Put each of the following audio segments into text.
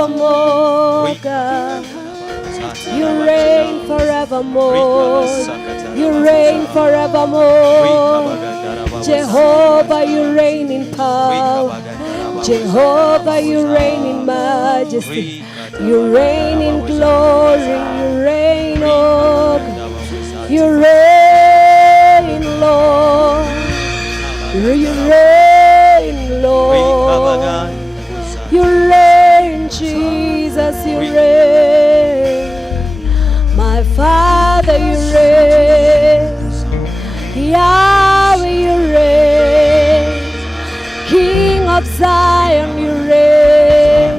forevermore, God. You reign forevermore. You reign forevermore. Jehovah, you reign in power. Jehovah, you reign in majesty. You reign in glory. You reign, oh God. You reign, Lord. You reign, Lord. You reign, Jesus. You reign. My Father, you reign. Yahweh, you reign. King of Zion, you reign.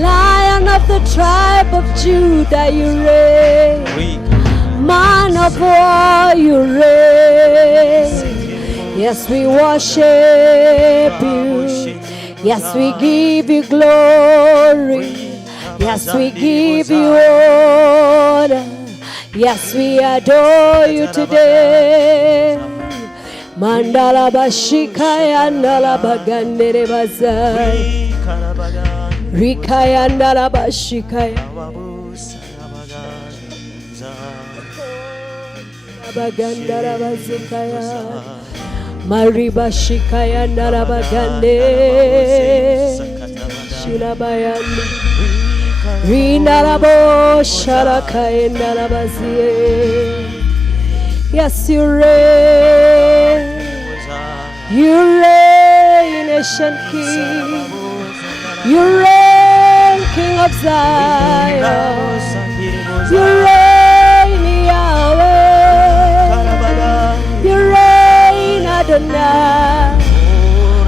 Lion of the tribe of Judah, you reign. Man of war, you reign. Yes, we worship you. Yes, we give you glory. Yes, we give you honor. Yes, we adore you today. Mandala bashikaya ndala bagandere bazai. Rikaya ndala bashikaya. Bagandara bazikaya. Mariba shikaya ndala bagande. Shilabayandi. Rindarabo sharakaya ndala bazie. Yes, you reign. You reign, ancient King. You reign, King of Zion. You reign, Yahweh. You reign, Adonai.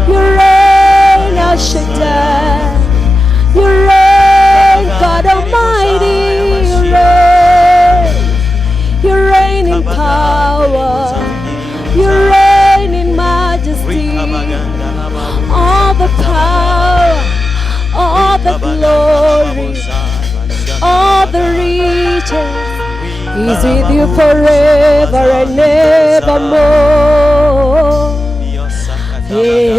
You reign, El Shaddai. You reign, God Almighty. You reign. You reign in power. You reign in majesty. All the power, all the glory, all the riches is with you forever and evermore. Hey,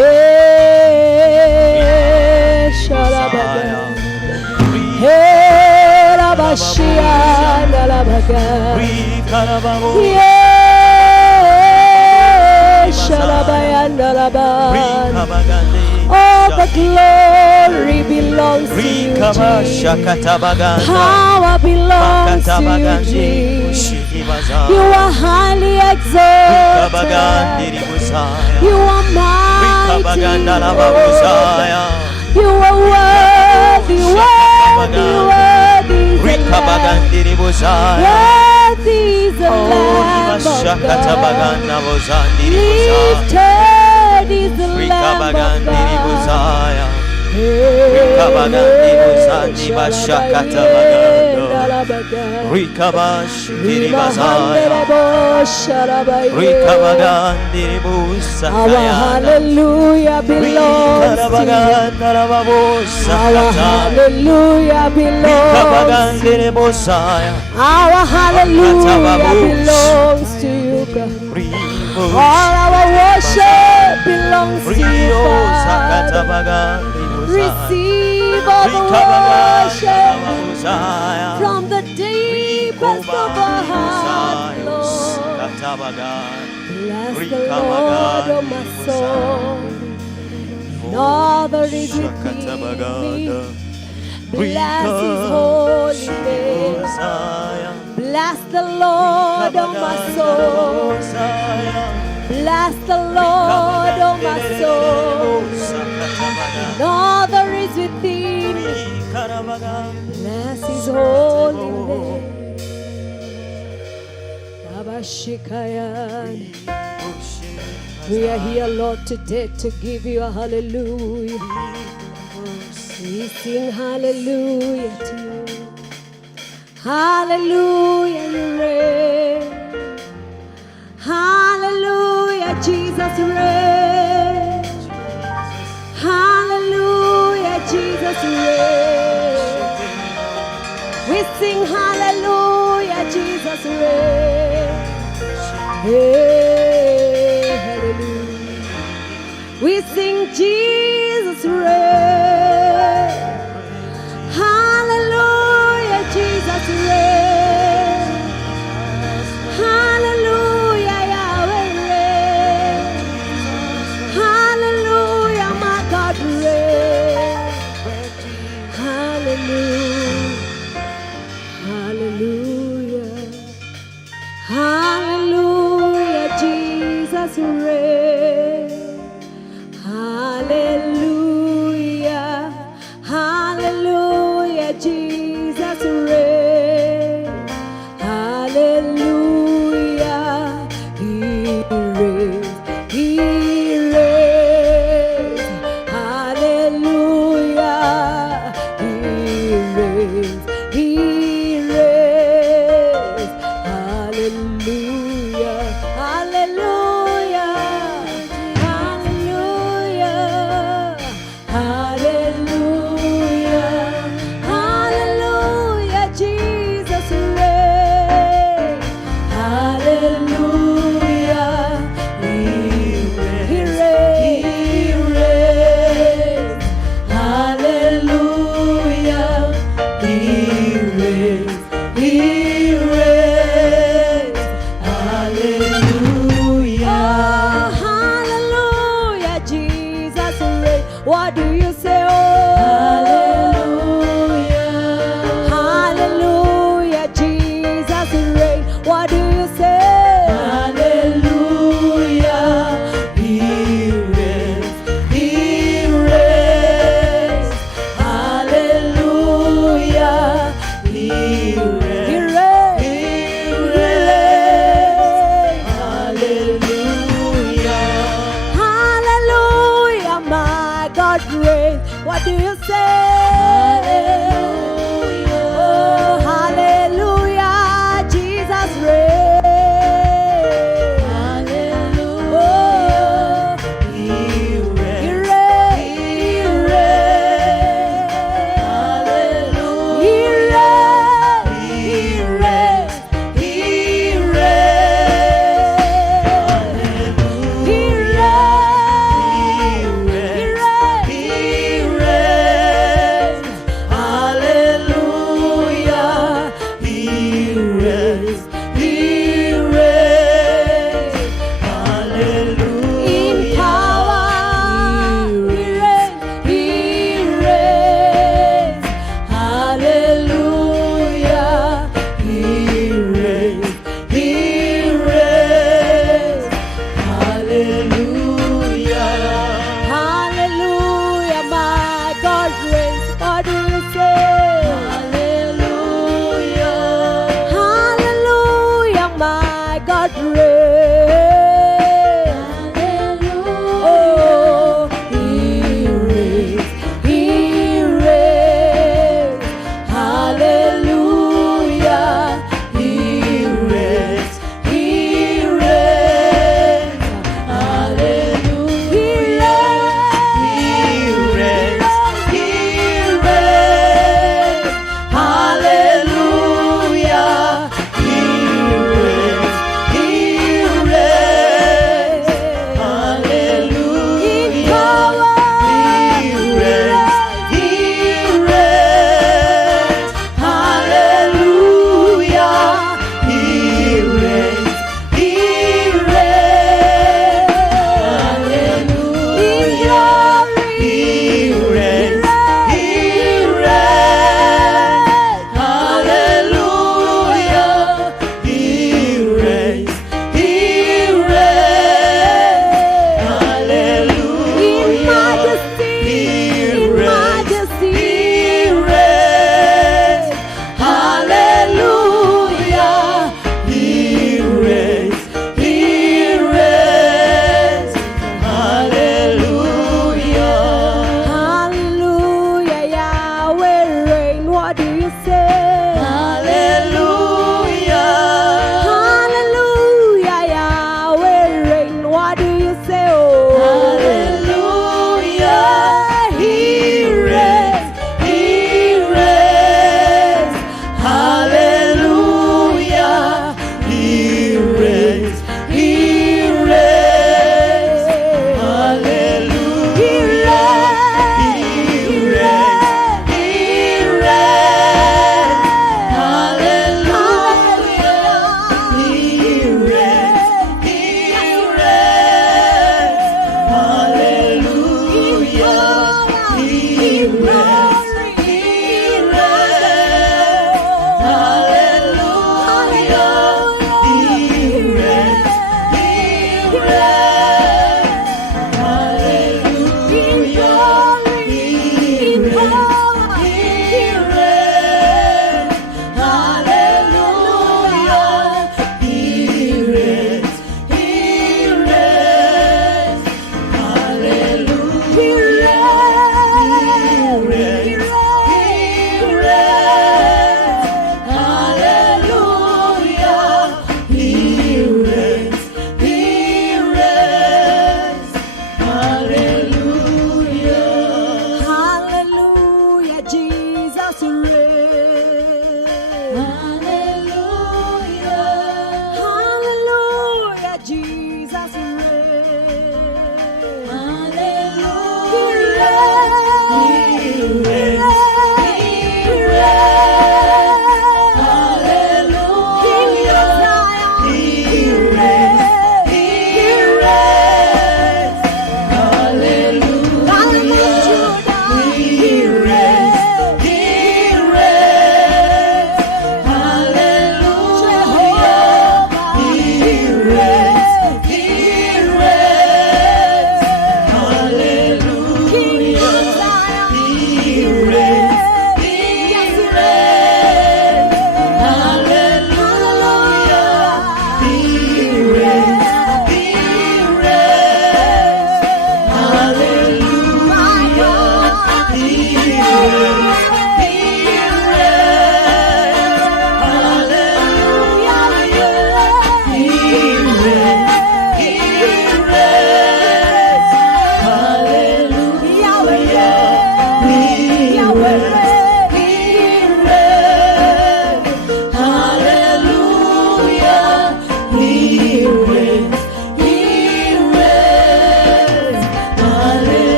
Shalabaga. Hey, Rabashia, Nalabaga. Yeah, Shalabaya, Nalabaga. All the glory belongs to you, Jesus. Power belongs to you, Jesus. You are highly exalted. You are mighty, Lord. You are worthy, worthy, worthy is the Lamb. Worthy is the Lamb of God. Lifted is the Lamb of God. Our hallelujah belongs to you. Our hallelujah belongs to you. Our hallelujah belongs to you, God. All our worship belongs to you, Father. Receive all the worship from the deepest of our heart, Lord. Bless the Lord, oh my soul, and all that is within me. Bless His holy name. Bless the Lord, oh my soul. Bless the Lord, oh my soul, and all that is within me. Bless His holy name. We are here, Lord, today to give you a hallelujah. We sing hallelujah to you. Hallelujah, you reign. Hallelujah, Jesus reigns. Hallelujah, Jesus reigns. We sing hallelujah, Jesus reigns. Hey, hallelujah. We sing Jesus reigns. reigns. Hallelujah, hallelujah, Jesus reigns. Hallelujah, He reigns, He reigns. Hallelujah, He reigns, He reigns. Hallelujah, hallelujah, hallelujah, hallelujah, hallelujah, Jesus reigns. Hallelujah, He reigns, He reigns. Hallelujah, He reigns, He reigns. Hallelujah. Oh, hallelujah, Jesus reigns. What do you say? Oh, hallelujah, hallelujah, Jesus reigns. What do you say? Hallelujah, He reigns, He reigns. Hallelujah, He reigns, He reigns, He reigns. Hallelujah, hallelujah, my God reigns. What do you say? Hallelujah, oh, hallelujah, Jesus reigns. Hallelujah, oh, He reigns, He reigns, He reigns. Hallelujah, He reigns, He reigns, He reigns, He reigns. Hallelujah, He reigns, He reigns. Hallelujah, in power, He reigns, He reigns. Hallelujah, He reigns, He reigns. Hallelujah, hallelujah, my God reigns. What do you say? Hallelujah, hallelujah, my God reigns. Hallelujah, oh, He reigns, He reigns. Hallelujah, He reigns, He reigns. Hallelujah, He reigns, He reigns. Hallelujah, He reigns, He reigns. Hallelujah, in power, He reigns, He reigns. Hallelujah, He reigns, He reigns. Hallelujah, He reigns, He reigns. Hallelujah, He reigns, He reigns. Hallelujah, in majesty, in majesty, He reigns. Hallelujah, He reigns, He reigns. Hallelujah, hallelujah, Yahweh reign. What do you say? Hallelujah, hallelujah, Yahweh reign. What do you say? Oh, hallelujah, He reigns, He reigns. Hallelujah, He reigns, He reigns. Hallelujah, He reigns, He reigns. Hallelujah, He reigns, He reigns.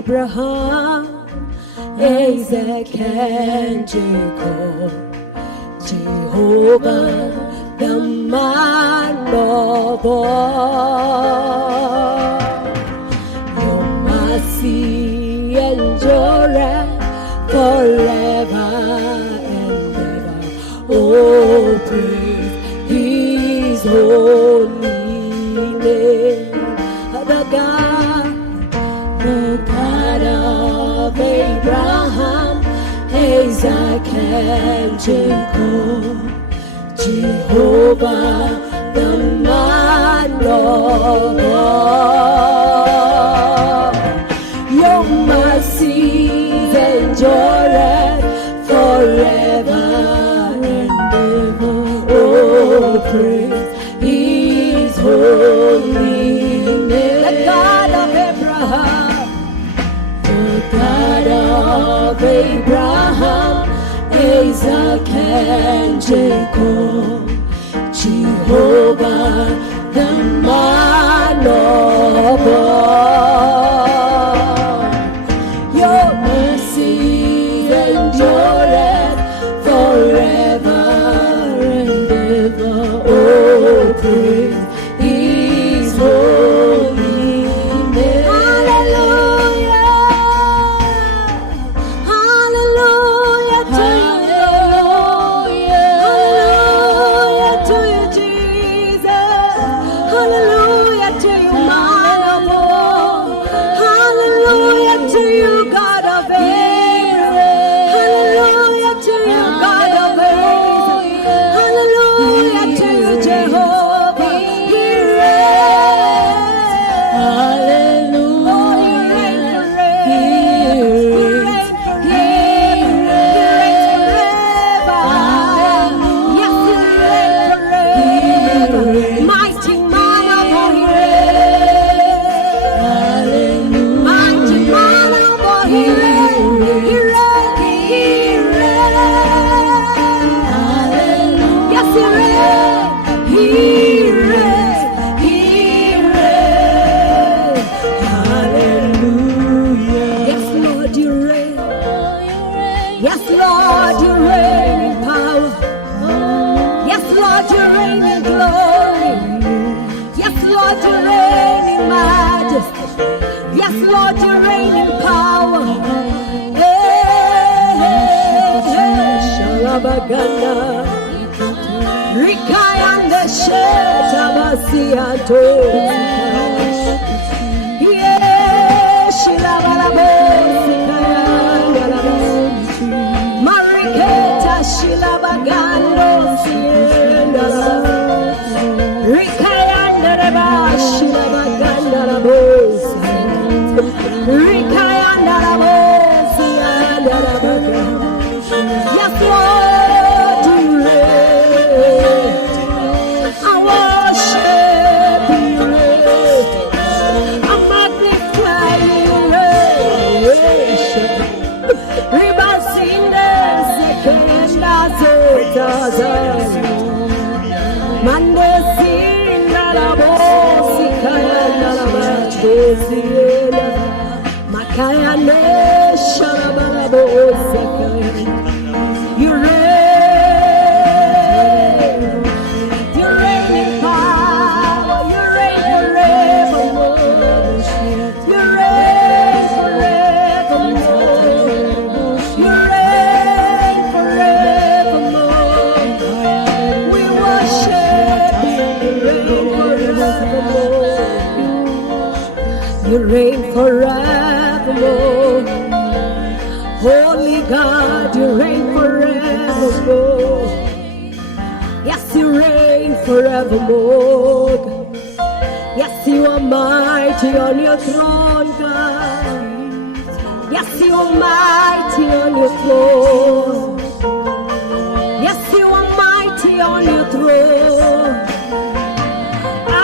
Abraham, Isaac, and Jacob, Jehovah, the man of all. Your mercy endureth forever and ever. Oh, praise His holy name. The God of Abraham, Isaac, and Jacob, Jehovah, the man of all. Your mercies endureth forever and ever. Oh, praise His holy name. The God of Abraham, the God of Abraham, Isaac, and Jacob, Jehovah, the man of all. Your mercy endureth forever and ever. Oh, praise His holy name. Hallelujah, hallelujah to you, hallelujah to you, Jesus, hallelujah to you, man of all, hallelujah to you, God of Abraham, hallelujah to you, God of Abraham, hallelujah to you, Jehovah, He reigns, hallelujah, He reigns forever, yes, He reigns forever, mighty man of all, He reigns, mighty man of all, He reigns, He reigns, He reigns, yes, He reigns, He reigns, He reigns, hallelujah. Yes, Lord, you reign. Yes, Lord, you reign in power. Yes, Lord, you reign in glory. Yes, Lord, you reign in majesty. Yes, Lord, you reign in power. Shalabagana, Rikayanda Shetabasiato. Yes, Shilabalabo, Mariketa Shilabagando, Rikayanda Reba Shilabaganda Labos, Rikayanda Labos, yes, Lord, you reign. I worship you, reign. You reign in power, you reign forevermore. You reign forevermore. You reign forevermore. We worship you, you reign forevermore. Holy God, you reign forevermore. Yes, you reign forevermore. Yes, you are mighty on your throne, God. Yes, you are mighty on your throne. Yes, you are mighty on your throne.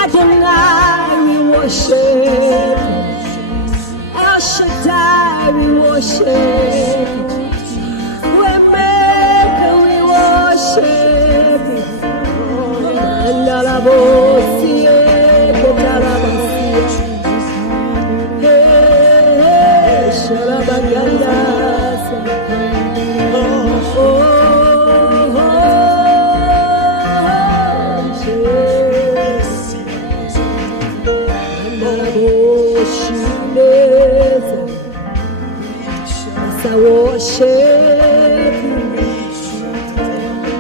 Adonai, we worship. El Shaddai, we worship. Waymaker, we worship. And Alabosie, Ketalabasie. Hey, Shalabagandas. I worship you.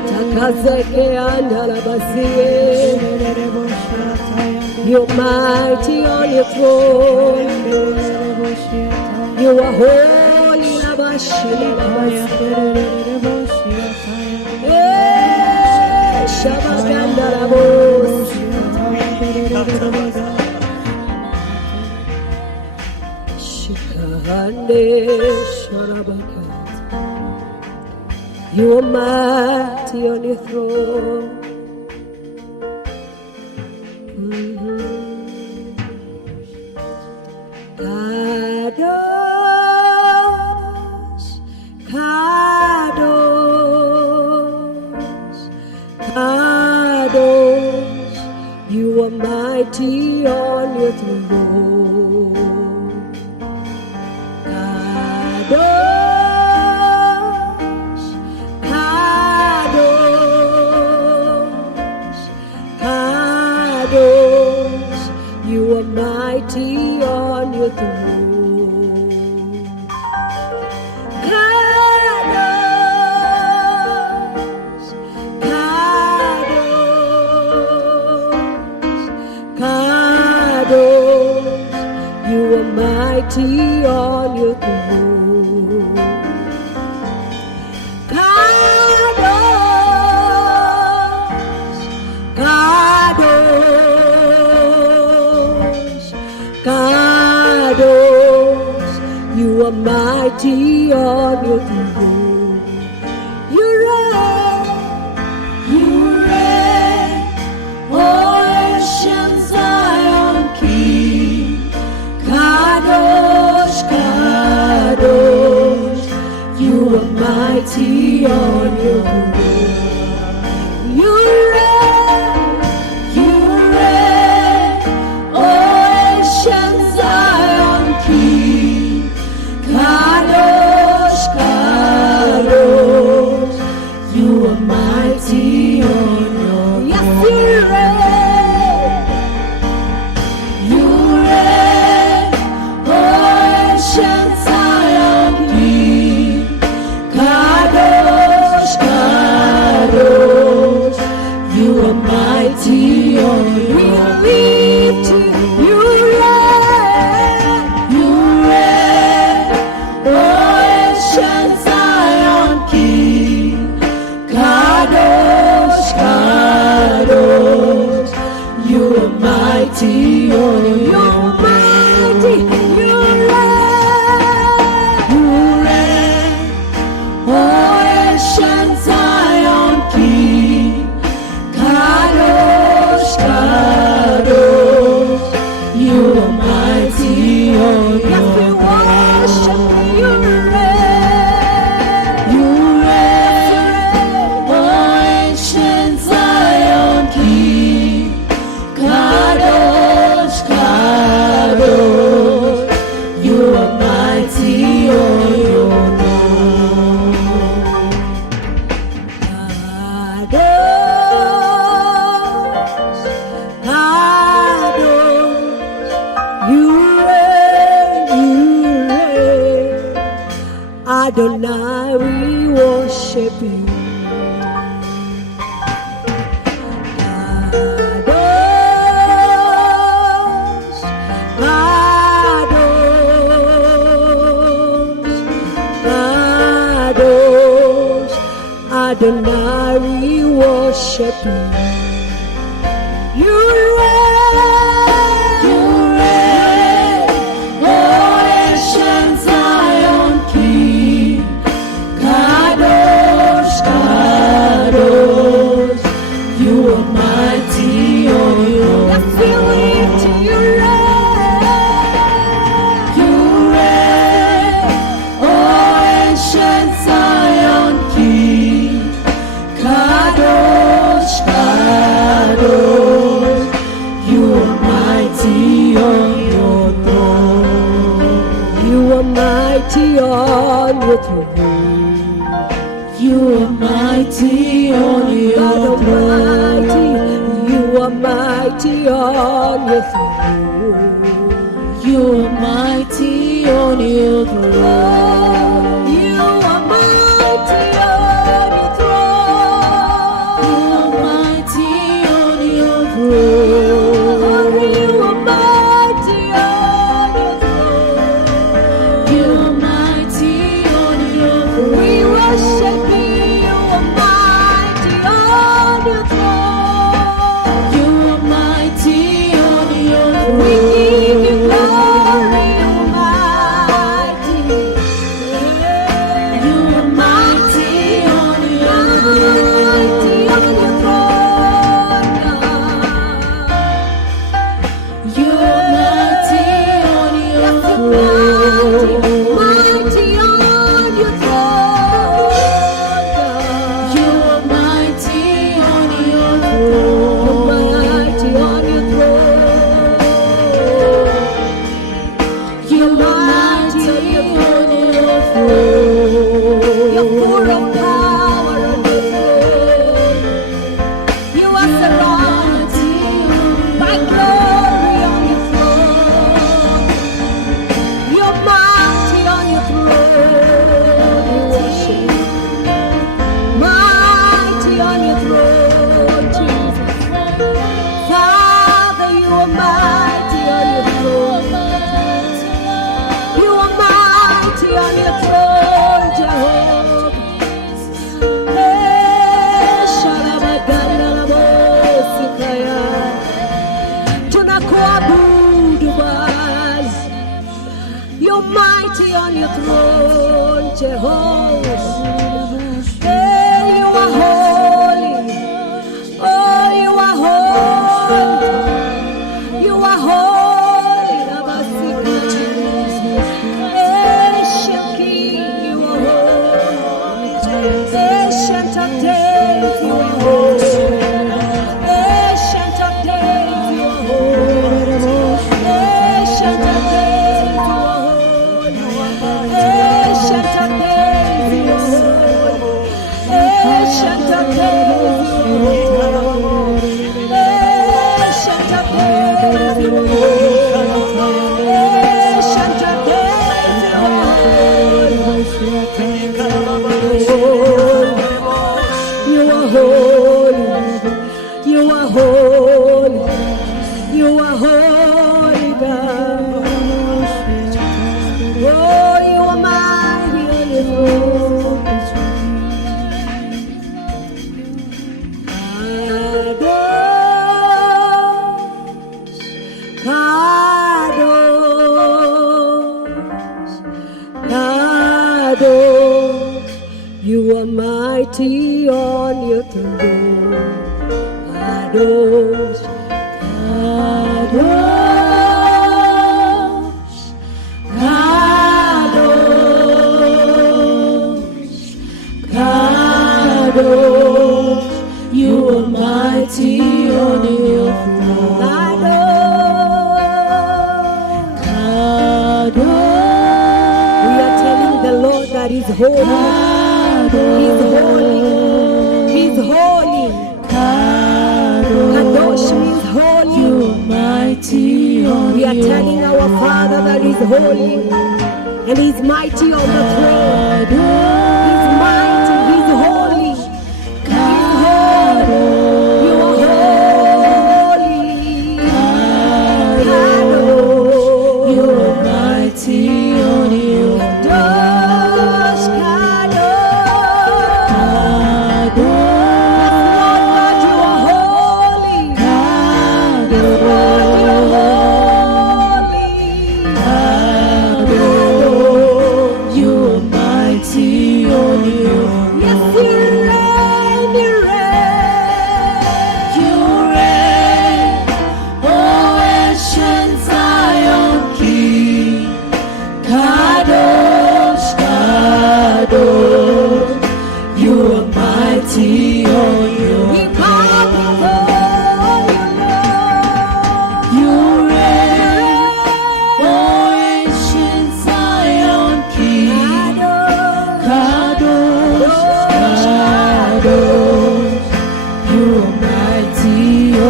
Takazeke andalabasie. You're mighty on your throne. You are holy, Labashia. Shabagandalabos. You are mighty on your throne. Kadosh, Kadosh, Kadosh. You are mighty on your throne. Kadosh, Kadosh, Kadosh. You are mighty on your throne. Kadosh, Kadosh, Kadosh. You are mighty on your throne. Kadosh, Kadosh, Kadosh. You are mighty on your throne. You reign, oh ancient Zion King. Kadosh, Kadosh, you are mighty on your throne. You reign, oh ancient Zion King. Kadosh, Kadosh, you are mighty on your throne. Yes, you reign. You reign, ancient Zion King. Kadosh, Kadosh, you are mighty on your throne. We lift you, reign, ancient Zion King. Kadosh, Kadosh, you are mighty on your mighty, you reign, oh ancient Zion King. Kadosh, Kadosh, you are mighty on your throne. Yes, we worship you, reign, oh ancient Zion King. Adonai, we worship you. Adonai, we worship you. You reign, oh ancient Zion King. Kadosh, Kadosh, you are mighty on your throne. Let's feel it, you reign, oh ancient Zion King. Kadosh, Kadosh, you are mighty on your throne. You are mighty on your throne. You are mighty on your throne. You are mighty on your throne. You are mighty on your throne. You are mighty on your throne. You are mighty on your throne. You are mighty on your throne. You are mighty on your throne. We worship you. You are mighty on your throne. You are mighty on your throne. We give you glory. You are mighty. You are mighty on your throne. You are mighty on your throne. Mighty on your throne. You are mighty on your throne. Mighty on your throne. You are mighty on your throne. You're full of power on your throne. You are surrounded by glory on your throne. You're mighty on your throne. We worship you. Mighty on your throne, Jesus. Father, you are mighty on your throne. You are mighty on your throne, Jehovah. Shalabagandalabosikaya. Tunakuabudu Bwana. You're mighty on your throne, Jehovah. Hey, you are holy. Oh, you are holy. You are holy. Ancient King, you are holy. Ancient of days, you are holy. Ancient of days, you are holy. Ancient of days, you are holy. Ancient of days, you are holy. Ancient of days, you are holy. Ancient of days, you are holy. Ancient of days, you are holy. You are holy. You are holy. You are holy, God. Oh, you are mighty on your throne. Kadosh, Kadosh, you are mighty on your throne. Kadosh, Kadosh, Kadosh, Kadosh, you are mighty on your throne. Kadosh, Kadosh, we are telling the Lord that He's holy. He's holy. He's holy. Kadosh means holy. You are mighty on We are telling our Father that He's holy. And He's mighty on the throne. He's mighty. He's holy. He's holy. You are holy. Kadosh. You are mighty on your Kadosh. Kadosh. Kadosh. Yes, Lord God, you are holy. Yes, Lord, you are holy. Kadosh. You are mighty on your Yes, you reign, you reign. You reign, O ancient Zion King. Kadosh, Kadosh, you are mighty on your We bow before you, Lord. You reign, O ancient Zion King. Kadosh, Kadosh, you are mighty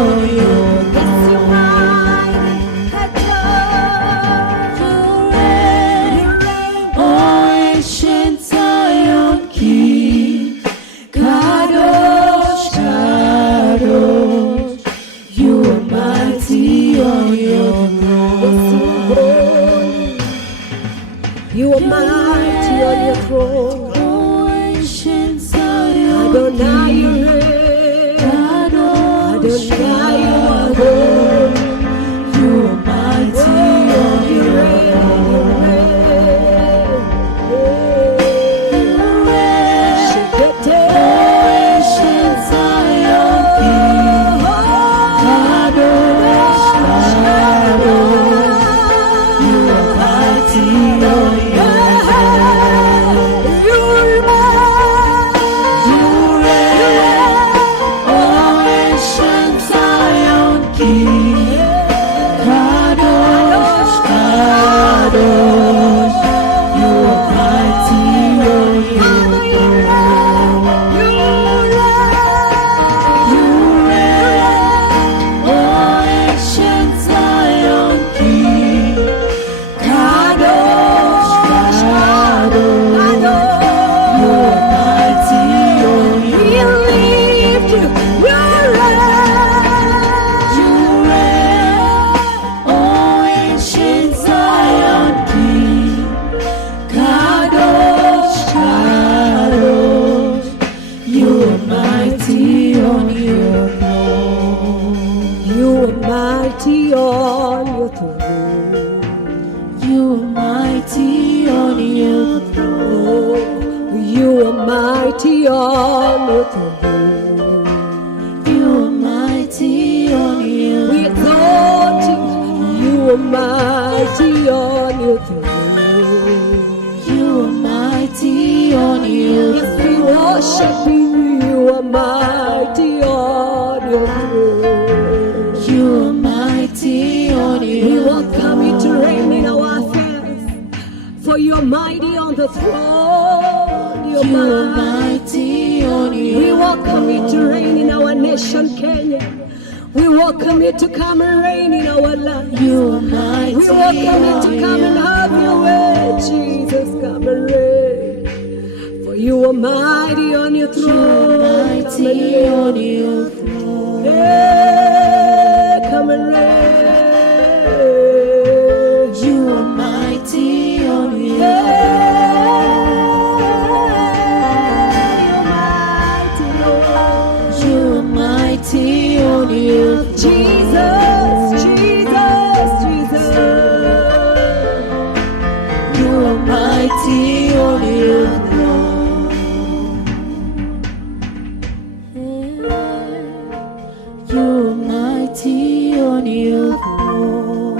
on your Yes, you reign, Kadosh. You reign, O ancient Zion King. Kadosh, Kadosh, you are mighty on your throne. You are mighty on your throne. O ancient Zion Adonai, you King. reign. Kadosh, Adonai, you are holy. you are mighty on You your reign, throne. you reign. Shekete. Ancient Zion King. Kadosh, Kadosh, you are mighty on your You You reign, O ancient Zion King. Kadosh, Kadosh, you are mighty on your You reign, O ancient Zion King. Kadosh, Kadosh, you are mighty on your You reign, O ancient Zion King. Kadosh, Kadosh, you are mighty on your throne. You are mighty on your throne. You are mighty on your throne. You are mighty on your throne. You are mighty on your We exalt you. You are mighty on your throne. You are mighty on your Yes, we worship you. You are mighty on your throne. You are mighty on We your welcome you to reign in our affairs. For you are mighty on the throne. You You are are mighty. mighty on We your welcome you to reign in our nation, Kenya. We welcome you to come and reign in our land. You are mighty We welcome you to on come and your have your way, Jesus. Come and reign. For you are mighty on your You throne. are Come and mighty reign. on your throne. Yeah, come and reign. You are mighty on your Yeah, you're mighty, Lord. You are mighty on your Jesus, Jesus, Jesus. You are mighty on your throne. You are mighty on your throne.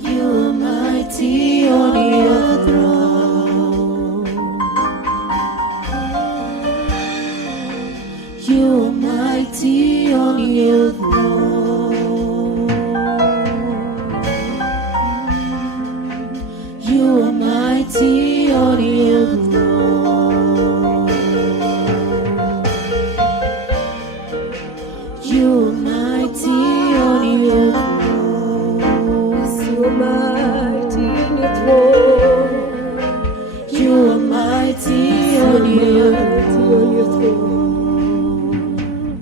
You are mighty on your throne. You are mighty on your throne. You are mighty on your throne. You are mighty on your throne.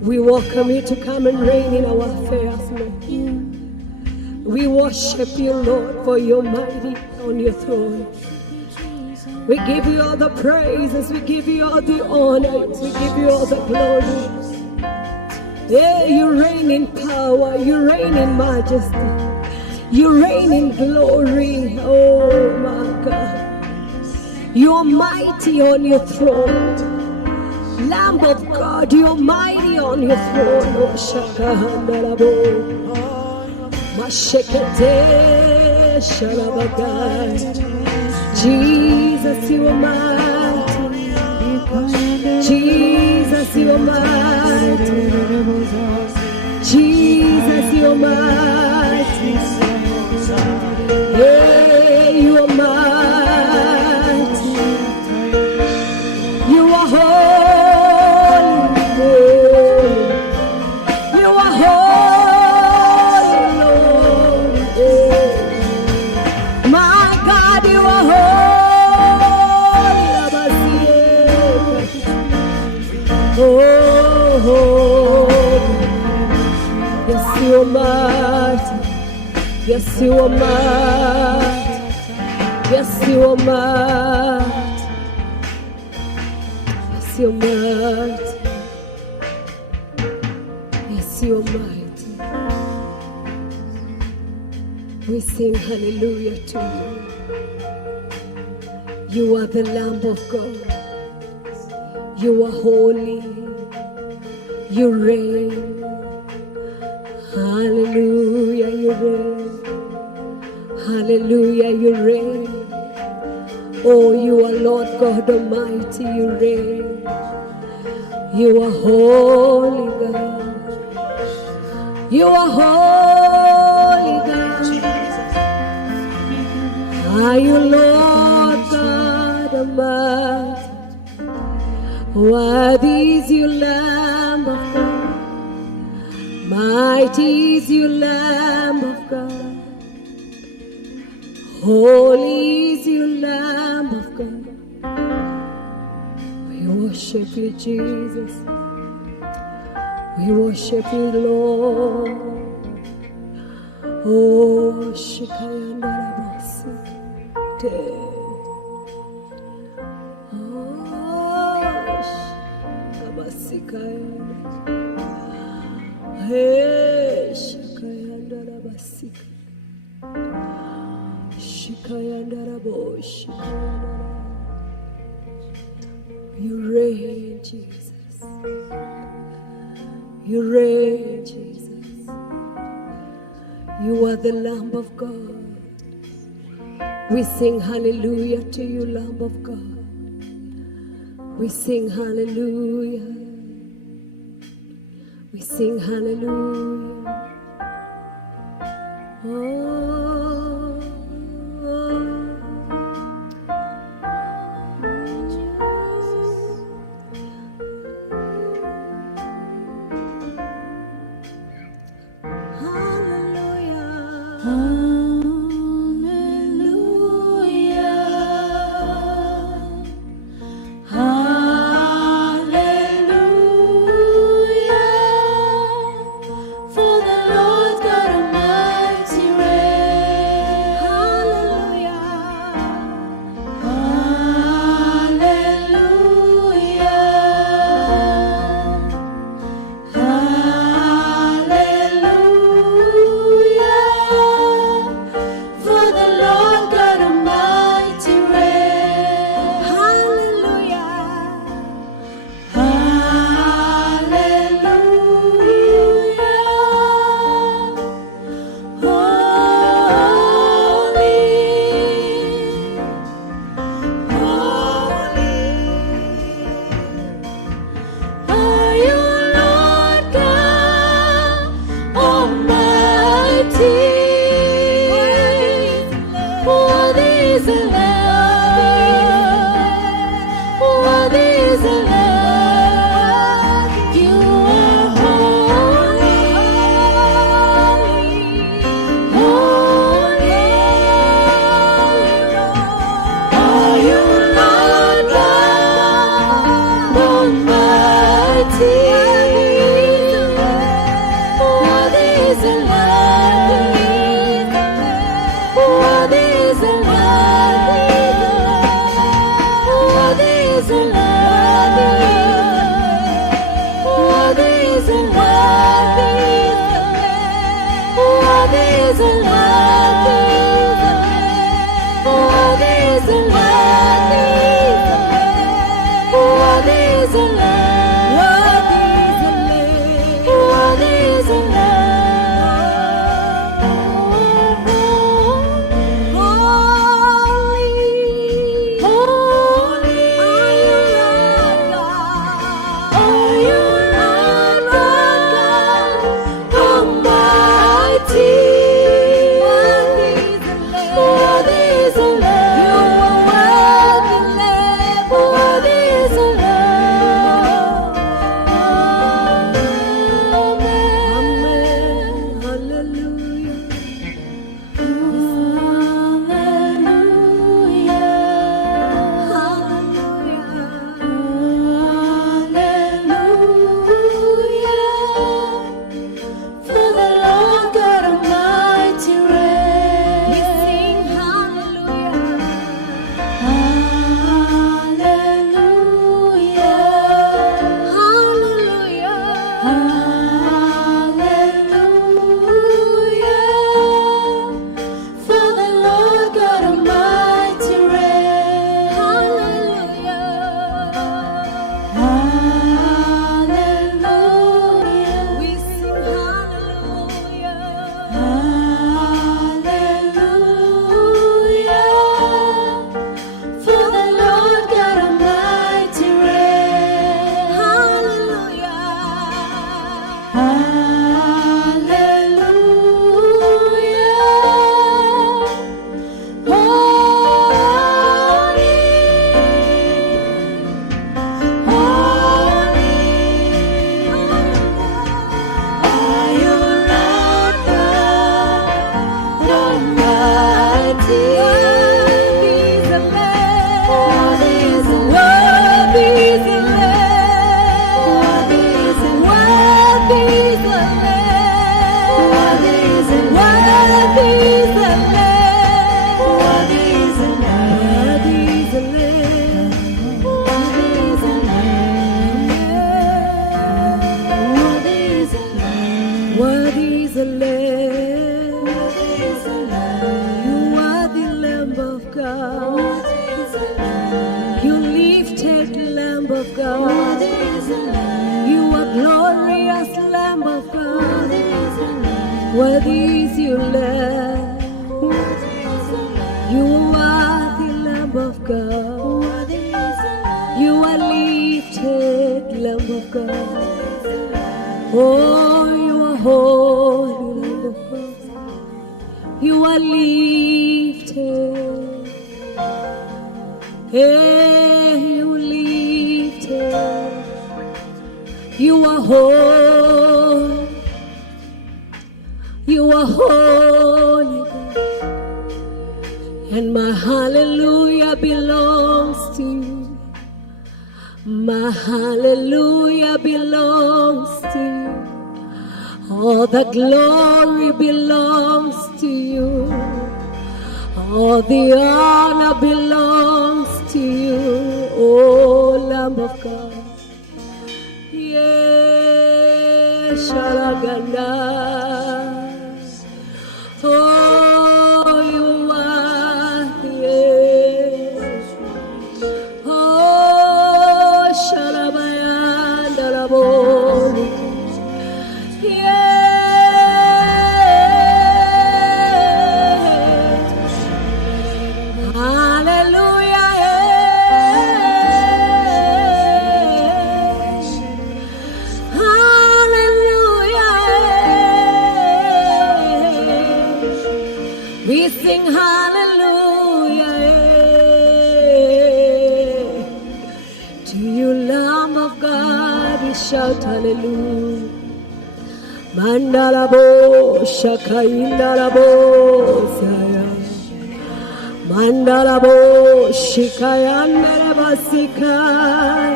We welcome you to come and reign in our affairs, Lord. We worship you, Lord, for you're mighty on your throne. We give you all the praises, we give you all the honors, we give you all the glory. Yeah, you reign in power, you reign in majesty, you reign in glory. Oh my God, you are mighty on your throne. Lamb of God, you are mighty on your throne. Oh Shakahandarabo, Mashekete Shalabagai. Jesus, you are mighty. Jesus, you are mighty. Jesus, you are mighty. Yeah, you are mighty. You are holy. You are holy, Lord. My God, you are holy. Oh, yes, you are mighty. Yes, you are mighty. Yes, you are mighty. Yes, you are mighty. Yes, you are mighty. We sing hallelujah to you. You are the Lamb of God. You are holy. You reign. Hallelujah, you reign. Hallelujah, you reign. Oh, you are Lord God Almighty, you reign. You are holy God. You are holy God. Are you Lord God Almighty? Worthy is you, Lamb of God. Mighty is you, Lamb of God. Holy is you, Lamb of God. We worship you, Jesus. We worship you, Lord. Oh, Shikayandarabasi. Hey, Shikayandarabasika. Shikayandarabosha. You reign, Jesus. You reign, Jesus. You are the Lamb of God. We sing hallelujah to you, Lamb of God. We sing hallelujah. We sing hallelujah. Oh, hallelujah. For the Lord God Almighty reigns. Worthy is the Lamb. Worthy is the Lamb. Worthy is the Lamb. Worthy is the Lamb. Worthy is the Lamb. Worthy is the Lamb. You are the Lamb of God. Worthy is the Lamb. You lifted Lamb of God. Worthy is the Lamb. You are glorious Lamb of God. Worthy is the Lamb. Worthy is your Lamb. Worthy is the Lamb. You are the Lamb of God. Worthy is the Lamb. You are lifted Lamb of God. Oh, you are holy Lamb of God. You are lifted. Hey, you lifted. You are holy. You are holy God. And my hallelujah belongs to you. My hallelujah belongs to you. All the glory belongs to you. All the honor belongs to you, oh Lamb of God. Yes, Sharaganda. Oh, you are yes. Oh, Sharabayanda Raboni. Hallelujah. Hallelujah. We sing hallelujah to you, Lamb of God. We shout hallelujah. Mandalabo shakaindalabo saya. Mandalabo shikayandarabasikai.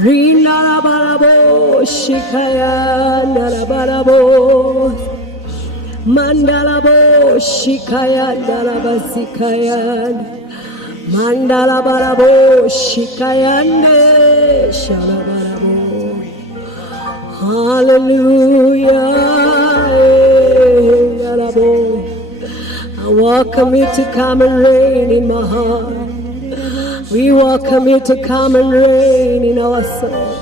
Rinarabarabo shikayandarabo. Mandalabo shikayandarabasikayan. Mandalabarabo shikayande shalabarabo. Hallelujah. I welcome you to come and reign in my heart. We welcome you to come and reign in our soul.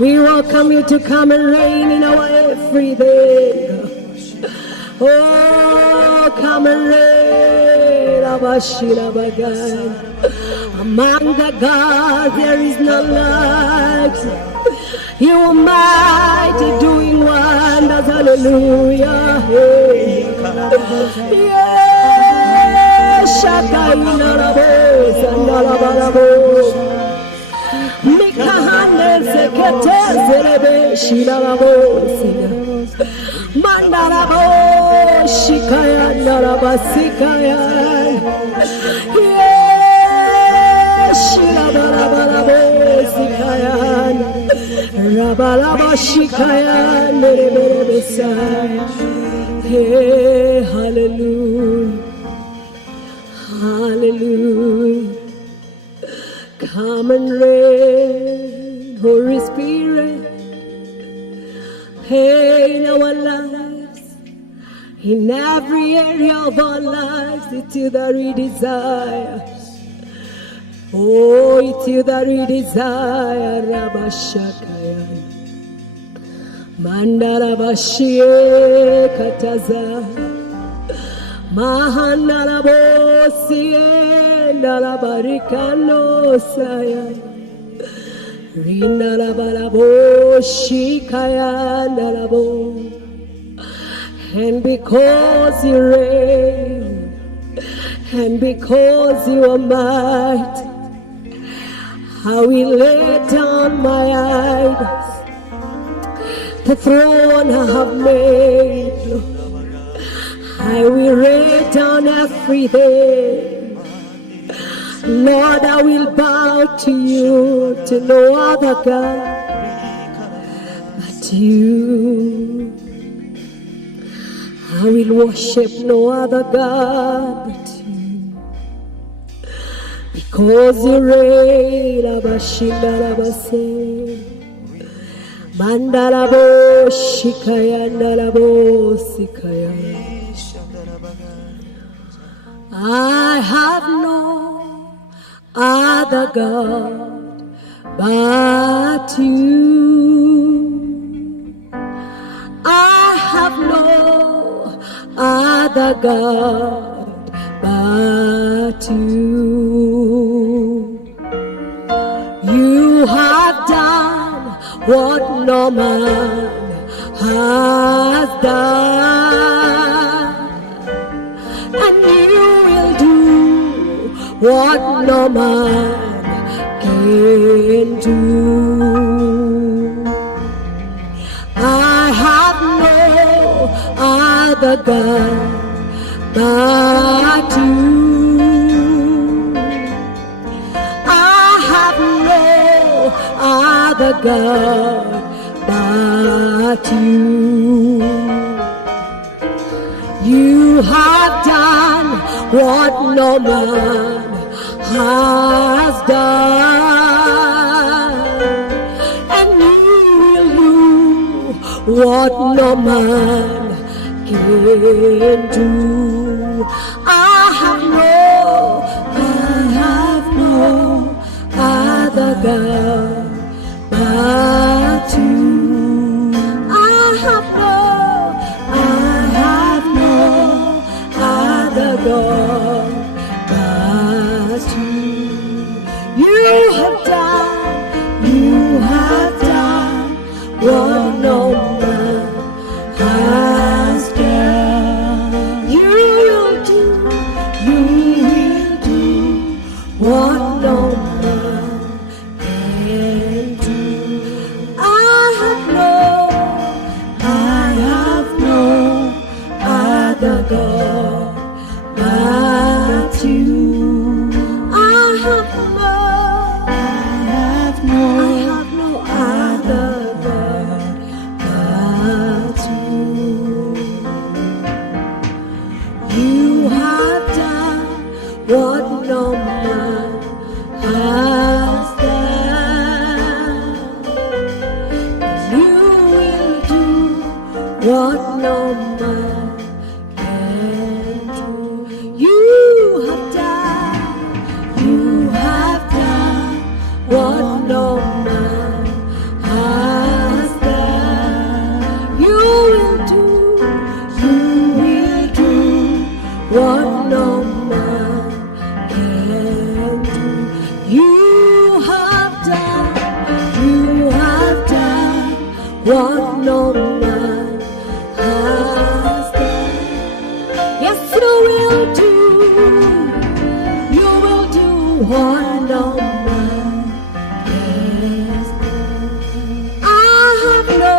We welcome you to come and reign in our everyday. Oh, come and reign. Abashila Bagai. Among the gods there is none like you. You are mighty, doing wonders, hallelujah. Hey. Yes, Shakaina Rabos and Alabarabo. Mikahane Sekete Serebe Shilarabos. Mandarabo Shikaya Narabasikaya. Yes, Shilabarabarabo Sikaya. Rabalaba Shikaya Nerebesaya. Hey, hallelujah. Hallelujah. Come and reign, Holy Spirit. Hey, in our lives, in every area of our lives, it's you that we desire. Oh, it's you that we desire, Rabashakaya. Mandarabashie Kataza. Mahanarabosie Nalabarikano Saya. Rinalabarabo Shikaya Nalabo. And because you reign, and because you are mighty, I will lay down my idols, the throne I have made, Lord. I will lay down everything. Lord, I will bow to you, to no other God but you. I I will worship no other God but you. Because you reign, Abashindarabase. Mandalabo Shikaya Ndalabo Sikaya. I have no other God but you. I have no other God but you. You have done what no man has done, and you will do what no man can do. I have no other God but you. I have no other God but you. You have done what no man has done, and you will do what no man can do. I have no other God but you. I have no other God but you. You have done what no man has done. You will do what no man can do. I have no other God but you. I have no other God but you. You have done what no man has done. You will do what no man can do. You have done what no man has done. You will do what no man can do. You have done what no man has done. Yes, you will do what no man has done. I have no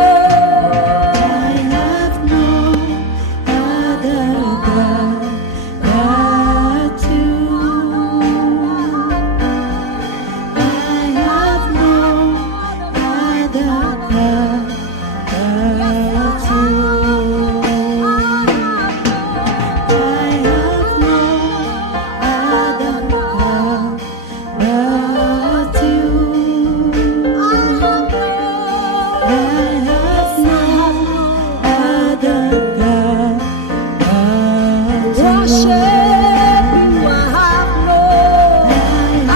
other God but you. I have no other God but you. I have no other God but you. I have no other God but you. Worship you, I have no. I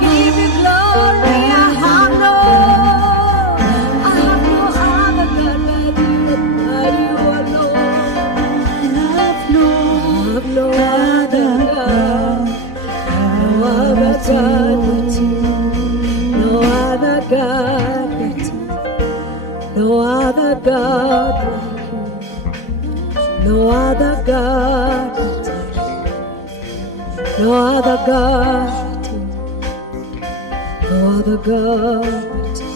give you glory, I have no other God but you alone. I have no other God, no other God but you, no other God but you, no other God like you, no other God but you, no other God but you, no other God but you.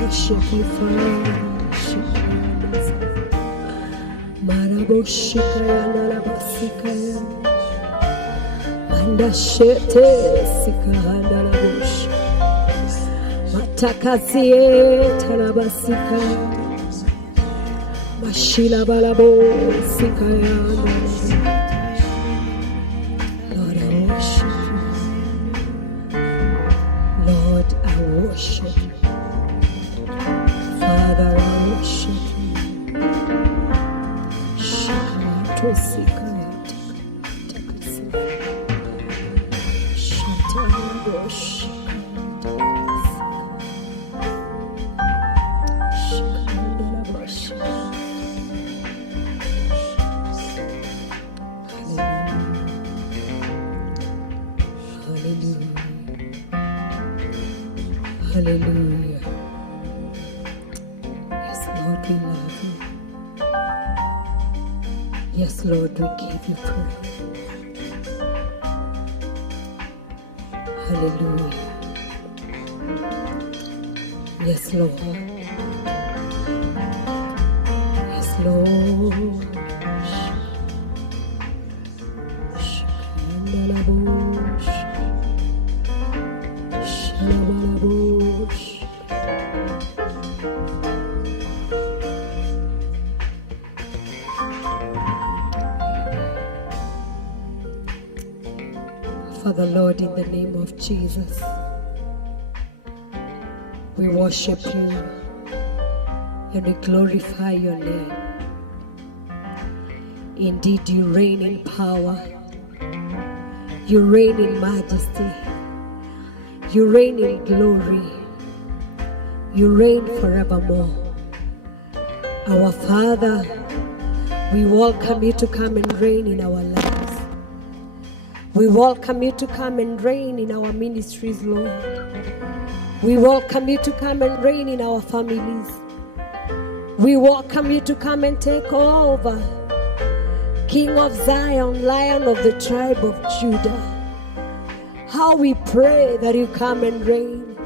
Worship you forever, worship you. Maraboshikaya narabasikaya. Andashete sikahanda labush. Matakasie tarabasika. Mashila balabo sikayana. Lord, I worship you. Lord, I worship you. Father, I worship you. Shakato sikaya takasi. Shataya worship. Hallelujah. Yes, Lord, we love you. Yes, Lord, we give you praise. Hallelujah. Yes, Lord. Yes, Lord. Father, Lord, in the name of Jesus, we worship you and we glorify your name. Indeed, you reign in power, you reign in majesty, you reign in glory, you reign forevermore. Our Father, we welcome you to come and reign in our lives. We welcome you to come and reign in our ministries, Lord. We welcome you to come and reign in our families. We welcome you to come and take over. King of Zion, Lion of the tribe of Judah. How we pray that you come and reign.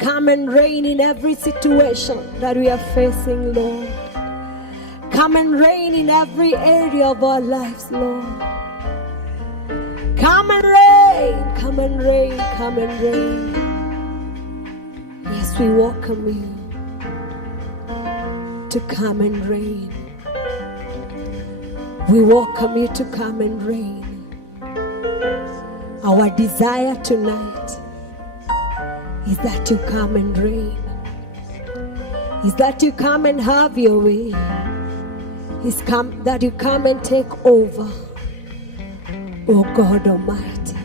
Come and reign in every situation that we are facing, Lord. Come and reign in every area of our lives, Lord. Come and reign, come and reign, come and reign. Yes, we welcome you to come and reign. We welcome you to come and reign. Our desire tonight is that you come and reign. Is that you come and have your way. Is that you come and take over. Oh God Almighty,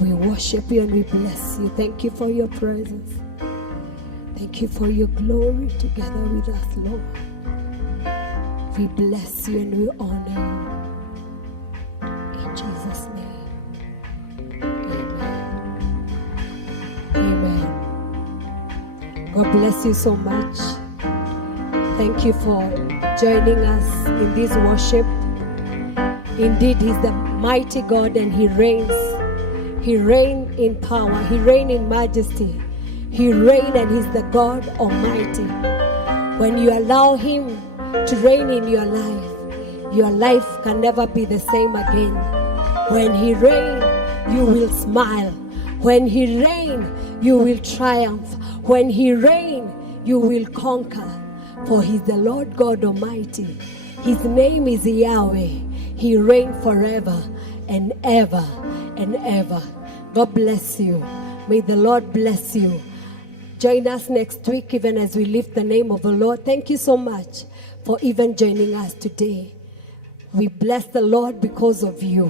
we worship you and we bless you. Thank you for your presence. Thank you for your glory together with us, Lord. We bless you and we honor you. In Jesus' name, amen. Amen. God bless you so much. Thank you for joining us in this worship. Indeed, He's the mighty God and He reigns. He reigns in power. He reigns in majesty. He reigns and He's the God Almighty. When you allow Him to reign in your life can never be the same again. When He reigns, you will smile. When He reigns, you will triumph. When He reigns, you will conquer. For He's the Lord God Almighty. His name is Yahweh. He reigns forever and ever and ever. God bless you. May the Lord bless you. Join us next week even as we lift the name of the Lord. Thank you so much for even joining us today. We bless the Lord because of you.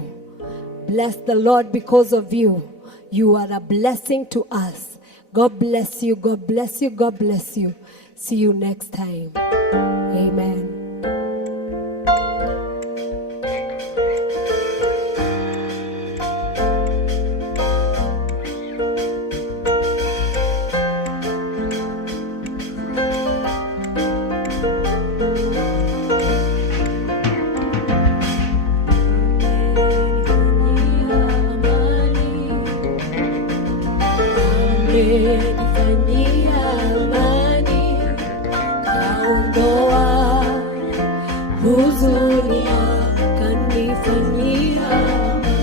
Bless the Lord because of you. You are a blessing to us. God bless you. God bless you. God bless you. See you next time. Amen. Amenifanyia amani, kaondoa huzuni, akanifanyia amani.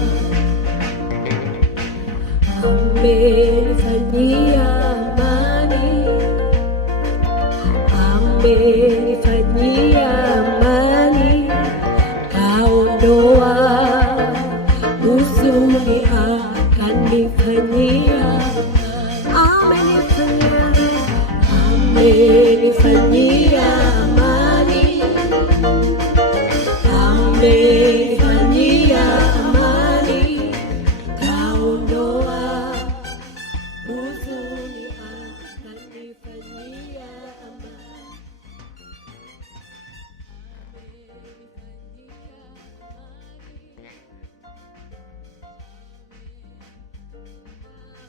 Amenifanyia amani, amenifanyia amani, kaondoa huzuni, akanifanyia, amenifanyia amani, amenifanyia amani, kaondoa huzuni, akanifanyia amani.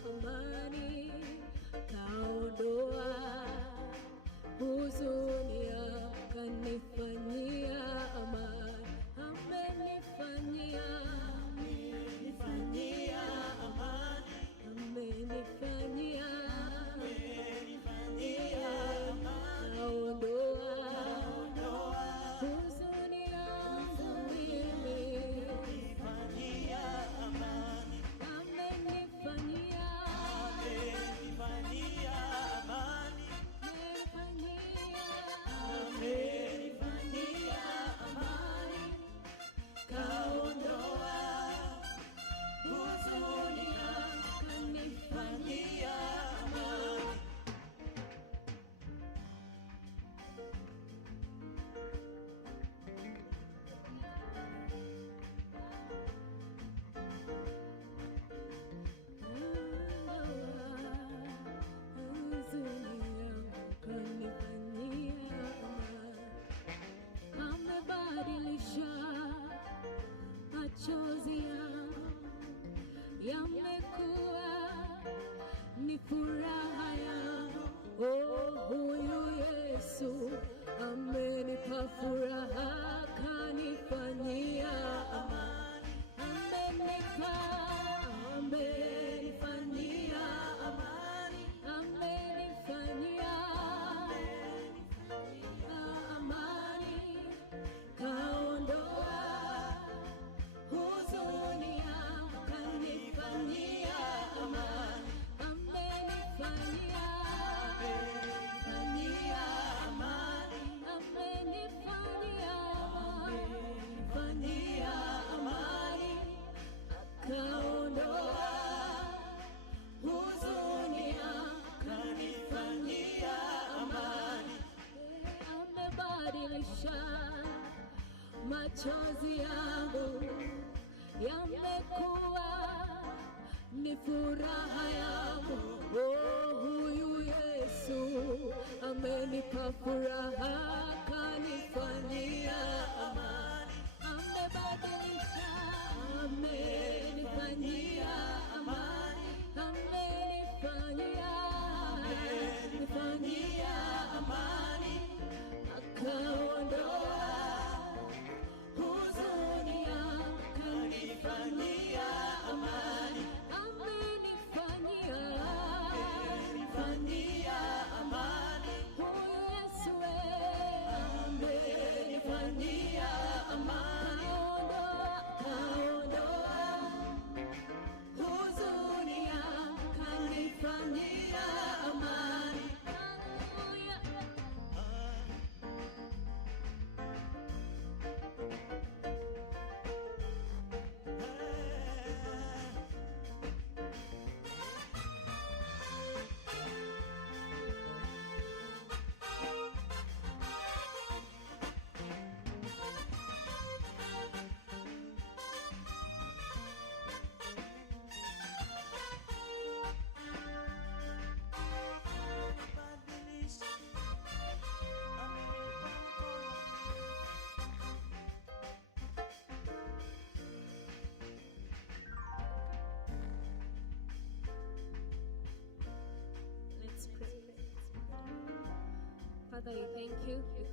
Amani, kaondoa huzuni, akanifanyia amani. Amenifanyia amani, amenifanyia kaondoa huzuni yangu mimi. Amenifanyia machozi yamekuwa ni furaha yangu. Oh, huyu Yesu amenipa furaha, kanifanyia amani, amenifanyia amani, amenifanyia amani, kaondoa huzuni, akanifanyia amani, amenifanyia amani, amenifanyia amani, akaondoa huzuni, akanifanyia amani. Amebadilisha machozi yangu yamekuwa ni furaha yangu. Oh, huyu Yesu amenipa furaha, kanifanyia amani, amebadilisha, amenifanyia amani, amenifanyia amani, akaondoa huzuni, akanifanyia amani, amenifanyia amani. Huyu Yesu amenifanyia amani, kaondoa huzuni, akanifanyia amani. Let's pray. Father, we thank you because